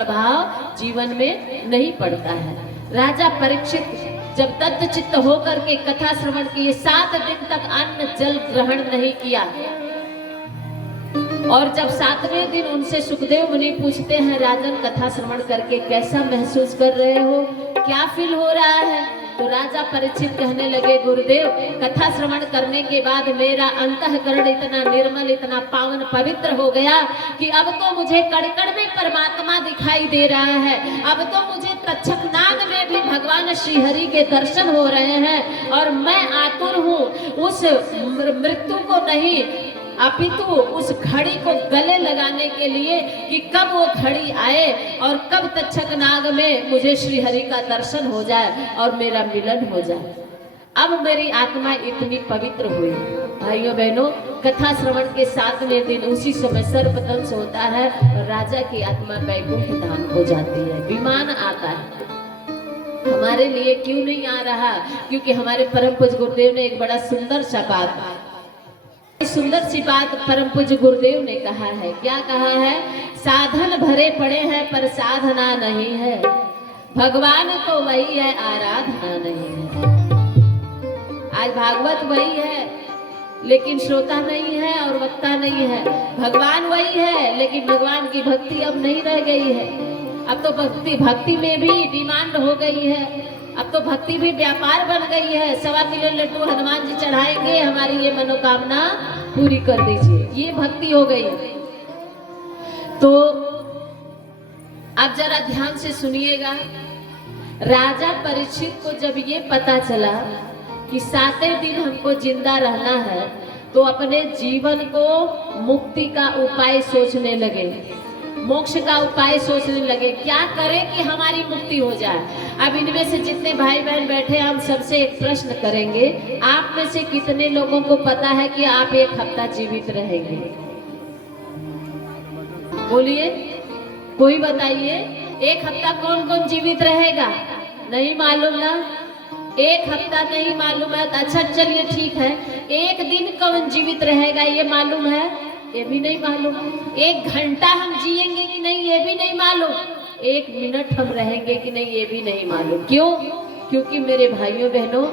प्रभाव जीवन में नहीं पड़ता है। राजा परीक्षित जब तत्चित्त होकर के कथा श्रवण किए, 7 दिन तक अन्न जल ग्रहण नहीं किया। और जब 7वें दिन उनसे सुखदेव मुनि पूछते हैं, राजन कथा श्रवण करके कैसा महसूस कर रहे हो, क्या फील हो रहा है? तो राजा परीक्षित कहने लगे, गुरुदेव कथा श्रवण करने के बाद मेरा अंतःकरण इतना निर्मल, इतना पावन पवित्र हो गया कि अब तो मुझे कण-कण में परमात्मा दिखाई दे रहा है। अब तो मुझे तक्षकनाग में भी भगवान श्री हरि के दर्शन हो रहे हैं और मैं आतुर हूँ उस मृत्यु को नहीं, अपितु उस घड़ी को गले लगाने के लिए कि कब वो घड़ी आए और कब तक्षकनाग में मुझे श्री हरि का दर्शन हो जाए और मेरा मिलन हो जाए। अब मेरी आत्मा इतनी पवित्र हुई। भाइयों बहनों, कथा श्रवण के 7वें दिन उसी समय सर्पदंश होता है और राजा की आत्मा वैकुंठ धाम हो जाती है। विमान आता है। हमारे लिए क्यों नहीं आ रहा? क्योंकि हमारे परम पूज्य गुरुदेव ने एक बड़ा सुंदर सी बात परम पूज्य गुरुदेव ने कहा है। क्या कहा है? साधन भरे पड़े हैं पर साधना नहीं है, भगवान तो वही है, आराधना नहीं है। आज भागवत वही है लेकिन श्रोता नहीं है और वक्ता नहीं है। भगवान वही है लेकिन भगवान की भक्ति अब नहीं रह गई है। अब तो भक्ति में भी डिमांड हो गई है। अब तो भक्ति भी व्यापार बन गई है। 1.25 किलो लड्डू हनुमान जी चढ़ाएंगे, हमारी ये मनोकामना पूरी कर दीजिए, ये भक्ति हो गई। तो अब जरा ध्यान से सुनिएगा। राजा परीक्षित को जब ये पता चला कि 7वें दिन हमको जिंदा रहना है, तो अपने जीवन को मुक्ति का उपाय सोचने लगे, मोक्ष का उपाय सोचने लगे। क्या करें कि हमारी मुक्ति हो जाए? अब इनमें से जितने भाई बहन बैठे, हम सबसे एक प्रश्न करेंगे। आप में से कितने लोगों को पता है कि आप 1 हफ्ता जीवित रहेंगे? बोलिए, कोई बताइए। 1 हफ्ता कौन कौन जीवित रहेगा? नहीं मालूम ना? 1 हफ्ता नहीं मालूम है? अच्छा चलिए ठीक है। 1 दिन कौन जीवित रहेगा ये मालूम है? ये भी नहीं मालूम। 1 घंटा हम जिएंगे कि नहीं ये भी नहीं मालूम। 1 मिनट हम रहेंगे कि नहीं ये भी नहीं मालूम। क्यों? क्योंकि मेरे भाइयों बहनों,